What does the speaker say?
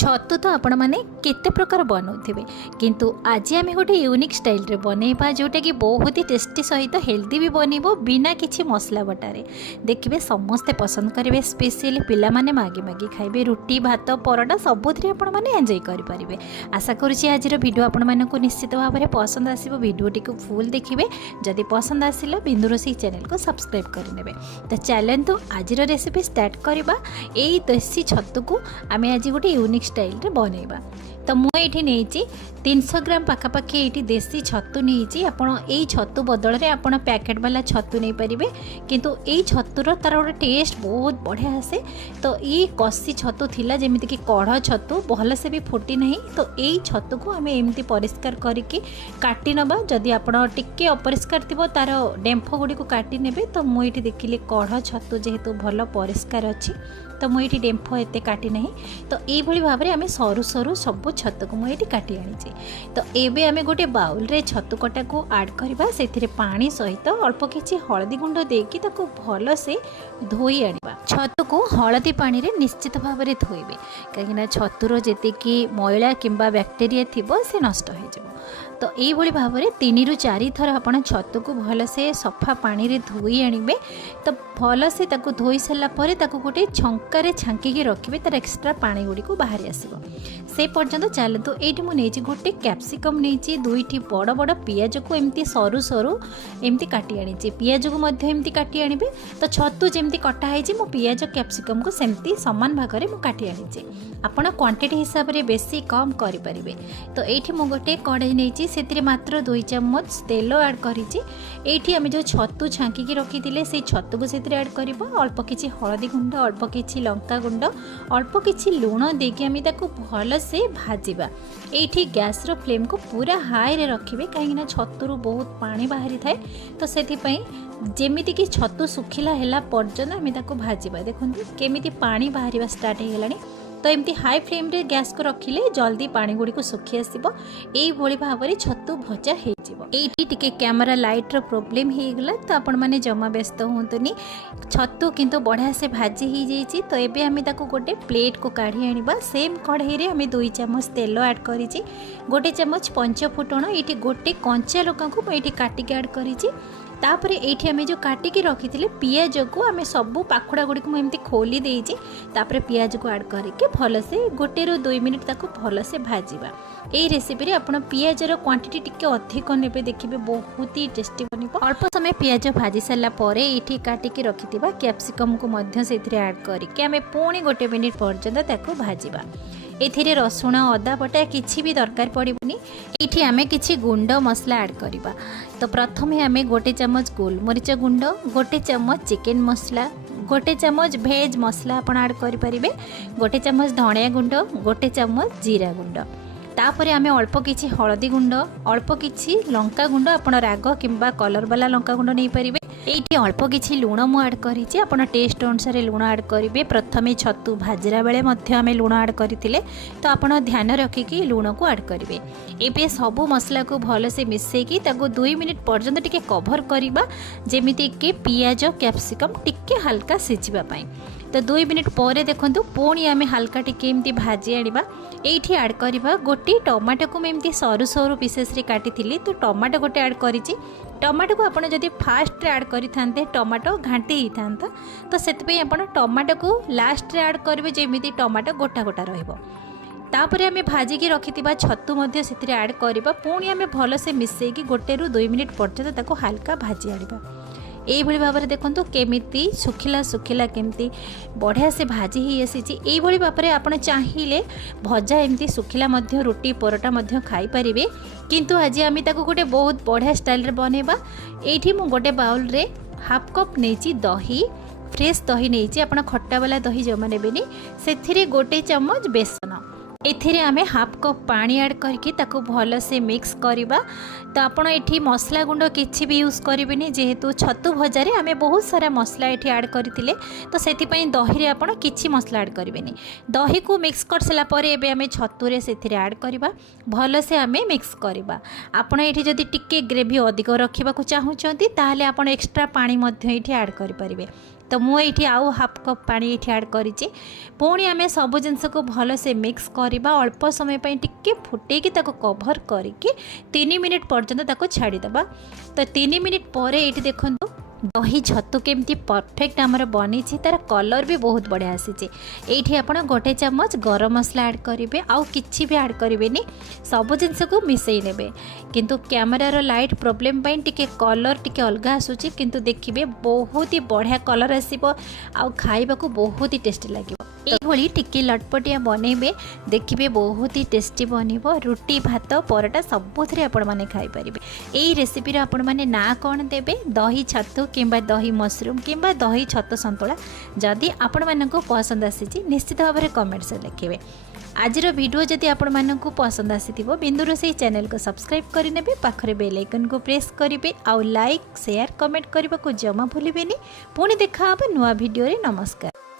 छतु तो आपण मैंने केते प्रकार बनाऊे किंतु आज आम गोटे यूनिक स्टाइल रे बनइबा जोटा कि बहुत ही टेस्टी सहित हेल्दी भी बनइबो बिना किछि मसला बटारे। देखिए समस्ते पसंद करेंगे, स्पेशली पिला माने मागी मागी खाइबे, रुटी भात परोटा सबुथि आपण मैंने एंजॉय करें। आशा करुँची आज वीडियो आपण मानक निश्चित भाव में पसंद आसो। वीडियोटी को फुल देखिए, जदि पसंद आसिला बिंदुरोसई चैनल को सब्सक्राइब करने। तो चलतु आज रेसिपी स्टार्ट करवा। यही देसी छतु को आम आज गोटे यूनिक स्टाइल रे बनइबा। तो मुझे नहीं 300 ग्राम पाखापाखि ये देसी छतु नहीं। आपड़ यही छतु बदल में आप पैकेट वाला छतु नहीं पारे, किंतु यही छतुर तार गोटे टेस्ट बहुत बढ़िया आसे। तो ये कसी छतु थिला जमीती कि कढ़ छतु भल से भी फुटी नहीं। तो यही छतु को आम एमती परिष्कार करके काटी नबा। जदि आप टिके अपरिष्कार थी तार डेम्फ गुड़ी को काटी नेबे। तो मुझे देखिली कढ़ छतु जेहेतु भल परिष्कार अच्छी, तो मुझे डेम्फ एत काटी ना। तो ये भाव में आम सरू सरू सब छतु को मुझे काटी आनी। तो एबे आमे गोटे बाउल रे छतु कटा को ऐड करबा। सेथिरे पानी सहित अल्प किछि हळदी गुंड देकी ताको भल से धोई आनिबा। छतु को हळदी पानी रे निश्चित भाव में धोइबे, कहीं छतुर जेते कि मैला किंबा बैक्टेरिया थिबो से नष्ट हो जाबो। तो ये भाव में 3 ରୁ 4 थर आपण छतु को भल से सफा पानी रे धोई आनिबे। तो भल से ताको धोई सारा पर ताको गोटे छंकार छांकी रखिए, तार एक्सट्रा पानी गुड़ी को बाहरी आसो से पर्यंत। चलतु ये मुझे गोटे कैप्सिकम नहीं, 2टी बड़ बड़ पियाज को एमती सरू सरू एमती काटी आनी। पियाज को एमती काटी आनिबे। तो छतु जमती कटाई मो पियाज कैप्सिकम को सेमती सामान भाग में काटी आनी। आपण क्वांटिटी हिसाब से बेसी कम करें। तो ये मुझे गोटे कढ़ई नहीं, से मात्र 2 चम्मच तेल ऐड करी। आम जो छतु छांकी रखी थे से छतु को ऐड करवा। अल्प किछि हळदी गुंड, अल्प किछि लंका गुंड, अल्प किछि लूण देके आम ताको भल से भाजिबा। एठी गैस रो फ्लेम को पूरा हाई रे रखिबे, कहीं छतुरु बहुत पानी बाहरी थाए। तो सेथिपई जेमिति कि छतु सुखिला हैला पर्यंत आम ताको भाजिबा। देखंतु केमिति पानी बाहरिबा स्टार्ट हो गलानी। तो एमती हाई फ्लेम रे गैस को रखिले जल्दी पानी गुड़ी को सुखी आसो। यही भाव में छतु भजा होती टिके कैमरा लाइट रो प्रॉब्लम हो गला। तो आपण माने जमा व्यस्त होतुनी, छतु किंतु बढ़िया से भाजी हो जाइए। तो एबे आम ताको गोटे प्लेट को काढ़ी आनिबा। सेम कढ़ई रे आम 2 चम्मच तेल ऐड करिछि, 1 चम्मच पंच फुटण, ये गोटे कंचा लंका को ये काटिक ऐड करिछि। तापर ये आम जो काटिकी रखी थे पियाज को आम सबू पाखुड़ा गुड़ी को एमती खोली देइछि। तापर पियाज को ऐड करके भल से 1 ରୁ 2 मिनिट ताको भल से भाजिबा। यही रेसिपी रे आपण पियाजर क्वांटिटी टिके अधिक नेबे, देखिए बहुत ही टेस्टी बनिबो। अल्प समय पियाज भाजी सारा पर ये काटिकी रखिथिबा कैप्सिकम को मध्य सेथिरे ऐड करके आम पुणी 1 मिनिट पर्यंत ताको भाजिबा। एथिरे रसुण अदा बटा किछि भी दरकार पड़िबनी। एठी आमे किछि गुंड मसला ऐड करिबा। तो प्रथमे आमे 1 चम्मच गोलमरीच गुंड, 1 चम्मच चिकन मसला, 1 चम्मच भेज मसला आपण ऐड करि परिबे, 1 चम्मच धनिया गुंड, 1 चम्मच जीरा गुंड। तापर आमे अल्प किछि हळदी गुंड, अल्प किछि लंका गुंड, आपण राग किंबा कलर वाला लंका गुंड नहीं परिबे। एठी अल्प किछि लूण मु ऐड करिछि, आपण टेस्ट अनुसार लूण ऐड करिवे। प्रथमे छतु भाजरा बेले मध्य आमे लूण ऐड करथिले, तो आपण ध्यान रखिकी लूण को ऐड करिवे। एबे सबु मसला को भल से मिसेकी ताको 2 मिनिट पर्यंत टिके कवर करिबा, जेमिति कि पियाज कैप्सिकम टिके हल्का सिझिबा पई। तो 2 मिनिट पर देखंतु पुणी आमे हल्का टिके एमती भाजी आनिबा। एठी ऐड करिबा गोटे टमाटो को एमती सरू सरू पीसेस रे काटी थिली। तो टमाटो गोटे ऐड करिछि। टमाटो को आपण जदि फास्ट रे ऐड करिथांते टमाटो घांटी ही थांता। तो सेतपई आपण टमाटो को लास्ट रे ऐड करिवे, जेमिति टमाटो गोटा गोटा रहइबो। तापर आमे भाजिकी रखिथिबा छतु मध्य सेथिरे ऐड करिबा। पुणी आमे भल से मिसेकी 1 ରୁ 2 मिनिट पर्यंत ताको हल्का भाजी आनिबा। यही भाव में देखो केमिति सुखिला सुखिला केमती बढ़िया से भाजी ही आसी। यही भाव में आप चाहिए भजा एमती सुखिला मध्य रुटी परोटा मध्य खाई पारिबे। किंतु आज आम ताको गोटे बहुत बढ़िया स्टाइल रे बनेबा। एठी मु गोटे बाउल रे हाफ कप नेची दही, फ्रेश दही नेची, आपण खट्टा वाला दही जमा नेबेनी। सेथिरे 1 चम्मच बेसन, एथिरे आमे हाफ कप पानी ऐड करके ताको भल से मिक्स करिबा। तो आपण एठी मसला गुंड किछि भी यूज करिबेनी, जेहेतु छतु भजारे आमे बहुत सारा मसला एठी ऐड करथिले। तो सेति पई दही रे आपण किछि मसला ऐड करिबेनी। दही को मिक्स कर सला परे एबे आमे छतु रे सेथिरे ऐड करिबा, भल से आमे मिक्स करिबा। आपण एठी जदि टिके ग्रेवी अधिक रखिबा को चाहुचंती ताहाले आपण एक्स्ट्रा पानी मध्य एठी ऐड करि परिबे। तो मुझे आउ हाफ कप पानी ये आड कर पुणी आम सब जिनस को भलसे मिक्स करवा अल्प समय टिके फुटेकी कभर करके 3 मिनिट पर्यंत छाड़ीदे। तो 3 मिनिट पर ये देखूँ दही छतु केमती परफेक्ट आमर बनी तार कलर भी बहुत बढ़िया आसी। ये आप गोटे चामच गरम मसला ऐड करेंगे आउ किछि भी ऐड करेंगे सब जिनस को मिसई ने किंतु कैमेरार लाइट प्रोब्लेम टिके कलर टिके अलग आसूची किंतु देखिए बहुत ही बढ़िया कलर आसीबो आउ खाइबा को बहुत ही टेस्टी लगे। यही टिके लटपटिया बनइबे देखिए बहुत ही टेस्टी बनिबो रुटी भात परोटा सबुथिरे आपण माने खाई परिबे। एई रेसिपी रो आपण माने ना कोन देबे दही छतु किंबा दही मशरूम किंबा दही छतु संतुला जदि आपण मानकु पसंद आसीची निश्चित भाव में कमेंट से लिखिबे। आजिर वीडियो जदि आपण मानकु पसंद आसीथिबो बिंदु रोसई चैनल को सब्सक्राइब करिनेबे पाखरे बेल आइकन को प्रेस करिवे आउ लाइक शेयर कमेंट करबा को जमा भूलिबेनी। पुणी देखा हबा नुआ वीडियो रे। नमस्कार।